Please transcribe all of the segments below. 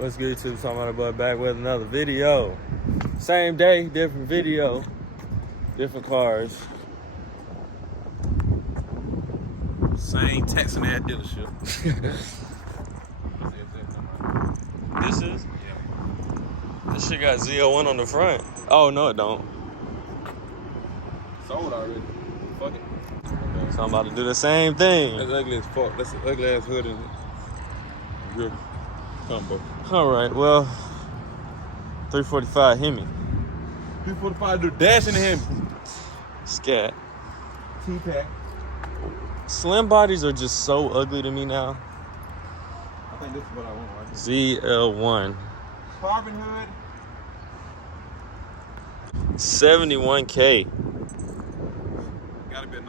What's good, YouTube? Somebody boy back with another video. Same day, different video, different cars. Same Texan ad dealership. This is? Yeah. This shit got Zl1 on the front. Oh, no, it don't. Sold already. Fuck it. So I'm about to do the same thing. That's ugly as fuck. That's an ugly ass hood and real combo. All right, well, 345 Hemi. 345 do dashing to him. Scat. T-Pack. Slim bodies are just so ugly to me now. I think this is what I want right ZL1. Carbon hood. 71K. Gotta be a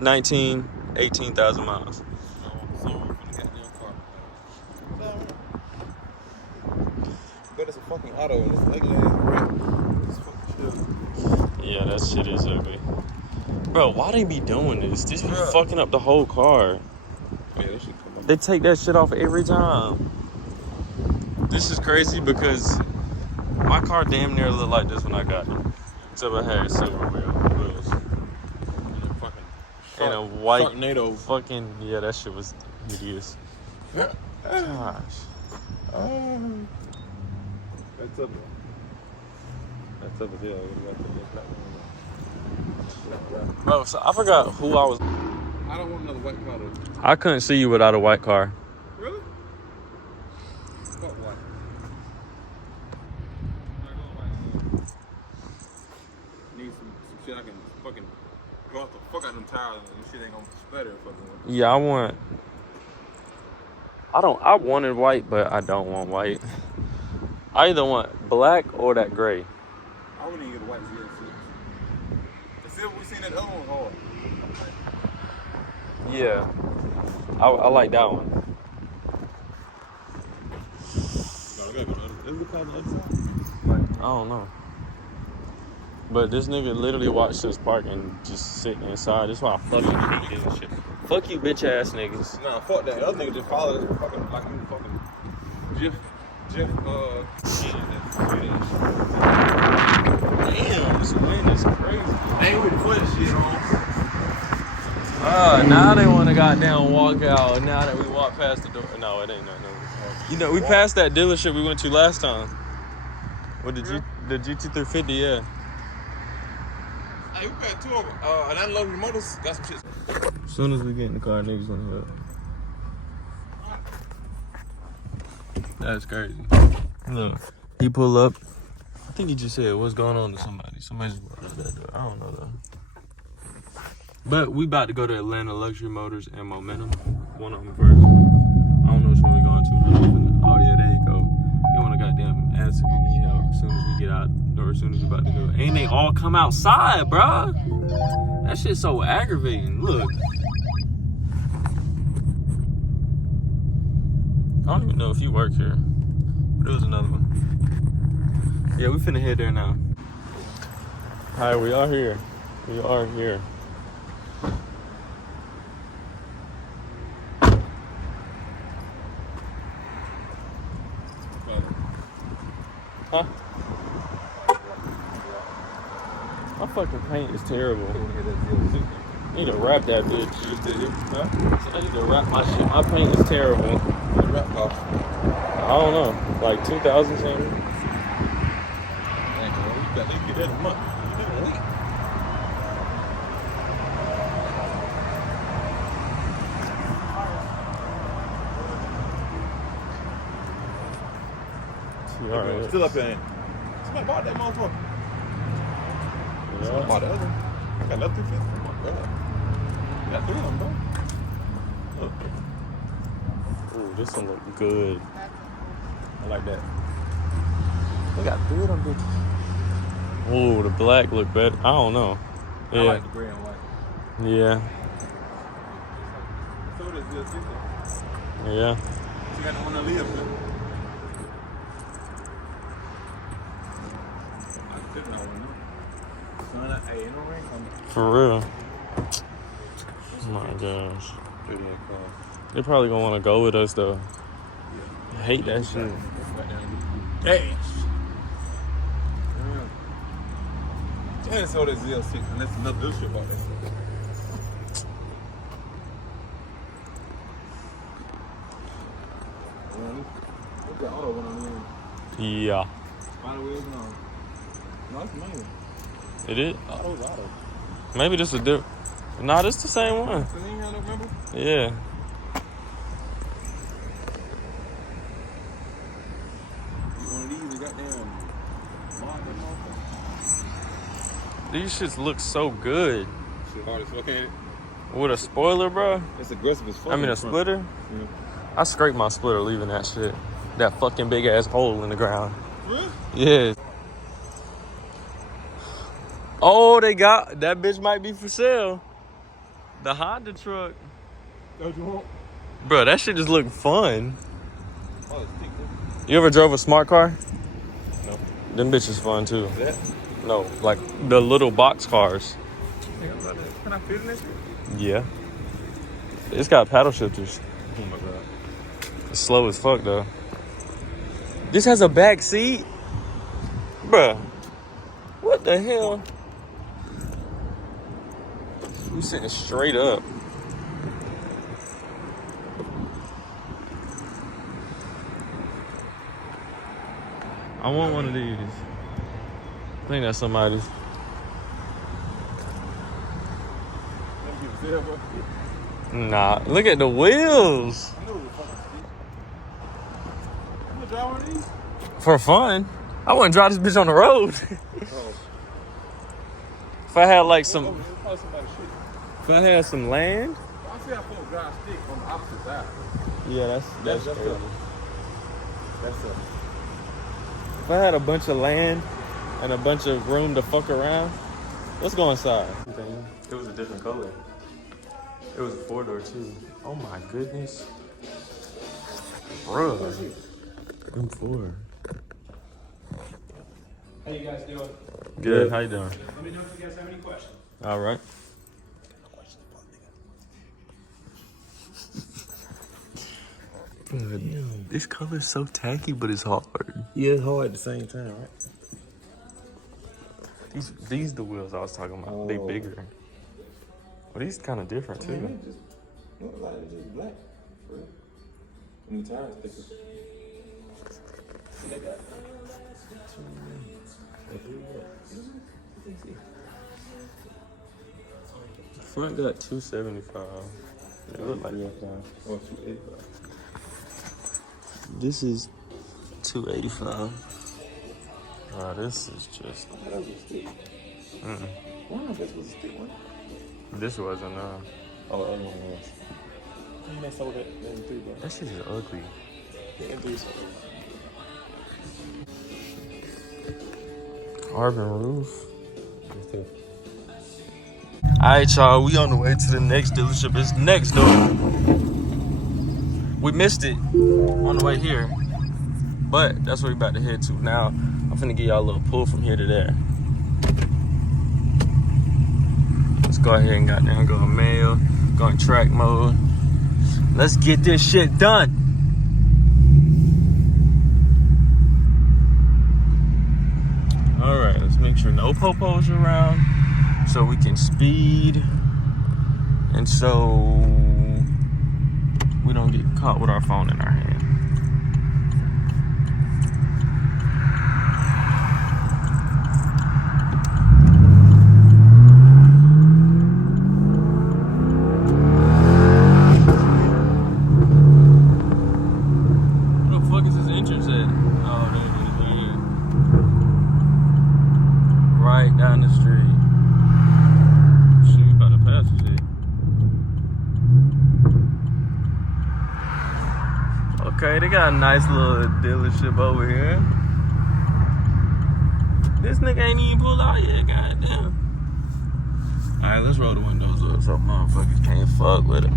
19. 18,000 miles. But it's a fucking auto and it's ugly ass red. It's fucking shit. Yeah, that shit is ugly. Bro, why they be doing this? This be Bruh. fucking up the whole car. Yeah, that shit come up. They take that shit off every time. This is crazy because my car damn near looked like this when I got it. Except I had silver wheels. And a white Sharknado. fucking, yeah, that shit was hideous. Gosh. That's up. That's up as hell. Bro, so I forgot who I was. I don't want another white car though. I couldn't see you without a white car. Really? Fuck white. Need some shit I can fucking go off the fuck out them tires and shit ain't gonna splatter fucking with. Yeah, I wanted white, but I don't want white. I either want black or that gray. I wouldn't even get a white ZL6. The silver we seen that other one hard. Yeah. I like that one. No, we gotta go to the other. Let's look on the other side. I don't know. But this nigga literally watched us park and just sitting inside. That's why I fucking hate this shit. Fuck you, bitch ass niggas. Nah, fuck that. The other nigga just followed us fucking like me fucking Jeff, Damn, this wind is crazy. ain't with the foot shit on. Now they want to goddamn walk out. Now that we walk past the door. No, it ain't nothing. You know, we passed that dealership we went to last time. What did you? The GT350, yeah. Hey, we got two of them. And I love motors. Got some shit. As soon as we get in the car, niggas gonna help. That's crazy. Look, he pull up. I think he just said, "What's going on?" to somebody. Somebody just walked out that door. I don't know though. But we about to go to Atlanta Luxury Motors and Momentum. One of them first. I don't know which one we going to. Oh yeah, there you go. You wanna goddamn ask if you need help as soon as we get out, or as soon as we about to go. And they all come outside, bruh. That shit's so aggravating. Look. I don't even know if you work here. But it was another one. Yeah, we finna head there now. Alright, we are here. We are here. Huh? My fucking paint is terrible. I need to wrap that bitch. Huh? I need to wrap my shit. My paint is terrible. What the wrap cost? I don't know. Like 2,000 something. You got to get that in a month. You did a week. Alright. Still up there. Somebody bought that motherfucker. Somebody bought the other one. I got left 350. Oh my god. Got three of them, bro. Ooh, this one look good. I like that. They got three of them bitches. Ooh, the black look better. I don't know. Yeah. I like the gray and white. Yeah. So does this too. Yeah. You got the one that lives with. For real. Oh my gosh. They probably gonna want to go with us though. I hate that shit. Dash. Jan sold that ZL6, and that's another good shit about that shit. What's that auto one on there? Yeah. Spider wheels and all. No, it's manual. It is? Auto's auto. Maybe this is different. Nah, this the same one. So you ain't had no member? Yeah. One of these and goddamn lock them off. These shits look so good. Shit hard as fuck, ain't it? With a spoiler, bro. It's aggressive as fuck. I mean, in a the front. splitter. Yeah. I scraped my splitter leaving that shit. That fucking big ass hole in the ground. Really? Yeah. Oh, they got that bitch might be for sale. The Honda truck. What you want? Bro, that shit just look fun. Oh, it's thick. You ever drove a smart car? No. Them bitches fun too. Is that? No, like the little box cars. Can I fit in this shit? Yeah. It's got paddle shifters. Oh my god. It's slow as fuck though. This has a back seat? Bruh. What the hell? You sitting straight up. I want one of these. I think that's somebody's. Nah, look at the wheels. I know what the fuck I'm gonna drive one of these? For fun. I wouldn't drive this bitch on the road. If I had like some, if I had some land. I see how folks drive stick on the opposite side. Yeah, that's That's crazy. up. That's up. If I had a bunch of land and a bunch of room to fuck around, let's go inside. It was a different color. It was a 4-door too. Oh my goodness. Bruh. M4. How you guys doing? Good, how you doing? Let me know if you guys have any questions. All right. Damn, this color's so tacky, but it's hard. Yeah, it's hard at the same time, right? These the wheels I was talking about. They bigger. But these kind of different too. Man, just look like it's just black. For real. And the tires thicker. They got Front got 275. It look like 285. this is 285. This is just. That was a stick. One of this was a stick one. This wasn't. Oh, the other one was. I mean, I sold that in 3, bro. That shit is ugly. Yeah, and 3 sold Carbon roof. Alright, y'all, we on the way to the next dealership. It's next door. We missed it on the way here, but that's where we about to head to. Now, I'm finna give y'all a little pull from here to there. Let's go ahead and goddamn go in mail, go in track mode. Let's get this shit done. All right, let's make sure no popos around so we can speed and so we don't get caught with our phone in our hand. Where the fuck is this entrance at? Oh, there it is, right here. Right down the street. Shit, we about to pass this shit. Okay, they got a nice little dealership over here. This nigga ain't even pulled out yet, goddamn. Alright, let's roll the windows up so motherfuckers can't fuck with it.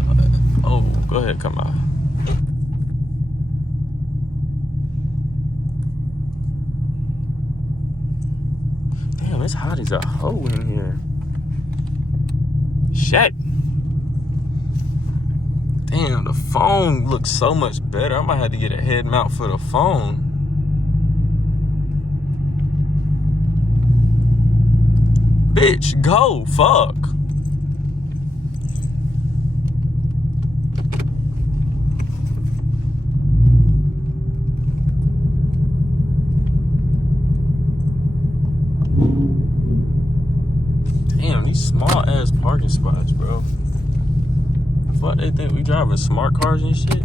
Oh, go ahead, come out. Damn, it's hot as a hoe in here. Shit. Damn, the phone looks so much better. I might have to get a head mount for the phone. Bitch, go. Fuck. Damn, these small ass parking spots, bro. Fuck, they think we driving smart cars and shit.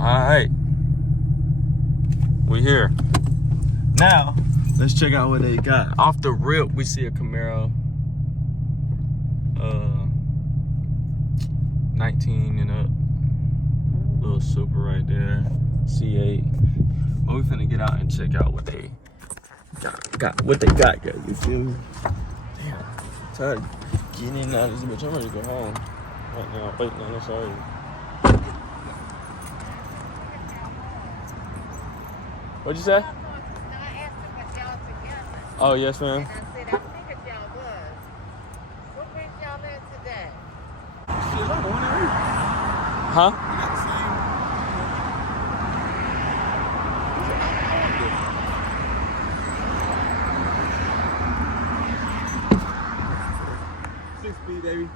Alright. We here. Now, let's check out what they got. Off the rip, we see a Camaro. 19 and up. Little Super right there. C8. But we finna get out and check out what they got what they got, guys. You feel me? Damn. I'm tired of getting in and out of this bitch. I'm ready to go home. Right now, waiting on this already. What'd you say? Oh, yes, ma'am. I said, I figured y'all was. What brings y'all in today? Shit, I'm going in here. Huh? You got the same. 6 speed, baby.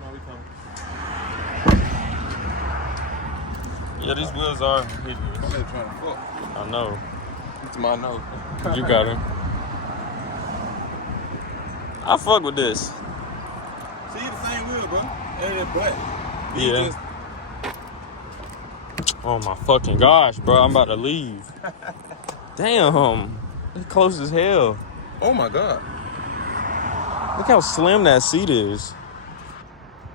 No, we coming. Yeah, these wheels are I'm hideous. trying to fuck. I know. It's my nose. You got him. I fuck with this. See, the same wheel, bro. And that butt. Yeah. Oh my fucking gosh, bro. I'm about to leave. Damn. It's close as hell. Oh my God. Look how slim that seat is.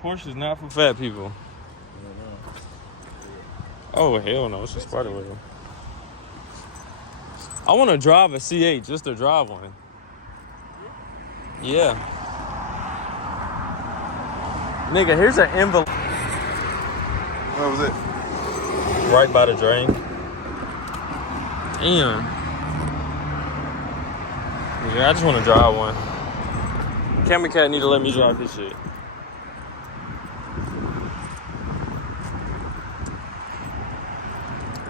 Porsche is not for fat people. Oh, hell no. It's a spider wheel. I want to drive a C8 just to drive one. Yeah. Nigga, here's an envelope. What was it? Right by the drain. Damn. Yeah, I just want to drive one. Cammy Cat need to let me drive his shit.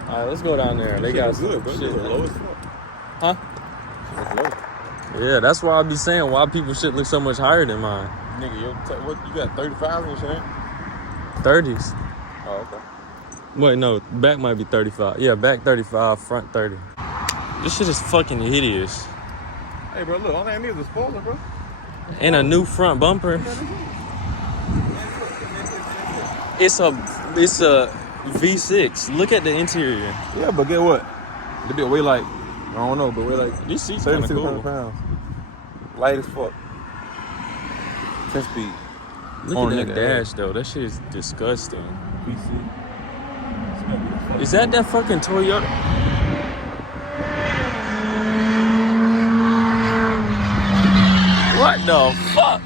Alright, let's go down there. They got some good, bro. shit. Low as fuck. Huh? It's low. Yeah, that's why I be saying why people shit look so much higher than mine. Nigga, what you got 35 in your shit? 30s. Oh, okay. Wait, no, back might be 35. Yeah, back 35, front 30. This shit is fucking hideous. Hey, bro, look, all that needs is a spoiler, bro. And a new front bumper. It's a V6. Look at the interior. Yeah, but get what? The bit weigh like, I don't know, but weigh like These seats kind of 3600 cool. pounds. Light as fuck. 10 speed. Look On at a that nigga dash though. That shit is disgusting. BC. Is that fucking Toyota? What the fuck?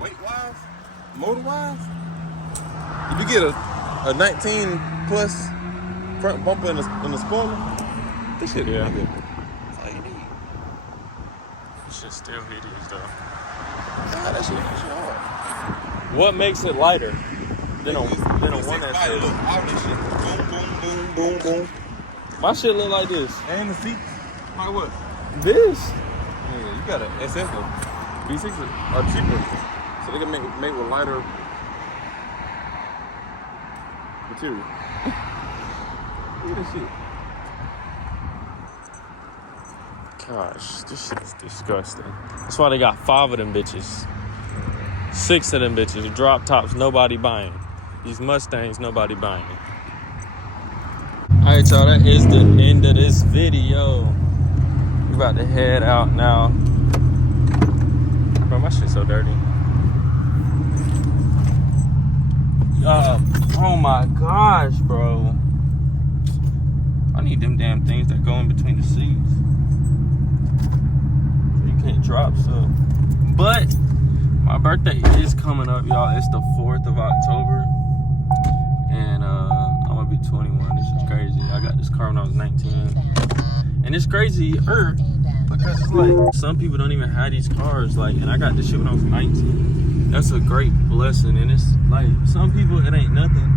Weight wise, motor wise, if you get a 19 plus front bumper and a spoiler, this shit Yeah. good. That's all you need. This shit's still hideous though. That shit hard. What makes it lighter than a one that Look, says? all this shit. Boom, boom, boom, boom, boom. My shit look like this. And the seats, like what? This? Yeah, you got an SF though. V6 are cheaper, so they can make with lighter material. Look at this shit. Gosh, this shit is disgusting. That's why they got 5 of them bitches. 6 of them bitches. Drop tops, nobody buying. These Mustangs, nobody buying. Alright, y'all, that is the end of this video. We about to head out now. Bro, my shit's so dirty. Oh my gosh, bro. I need them damn things that go in between the seats. You can't drop stuff. But my birthday is coming up, y'all. It's the 4th of October. And I'm gonna be be 21. This is crazy. I got this car when I was 19. And it's crazy, because it's like, some people don't even have these cars, like, and I got this shit when I was 19. That's a great blessing, and it's like, some people, it ain't nothing.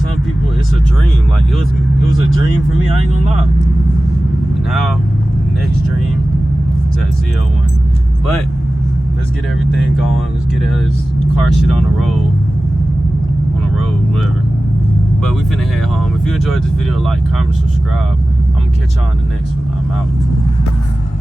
Some people, it's a dream. Like, it was a dream for me, I ain't gonna lie. Now, next dream is that Zl1. But, let's get everything going. Let's get this car shit on the road. Whatever. But we finna head home. If you enjoyed this video, like, comment, subscribe. I'm gonna catch y'all in the next one. I'm out.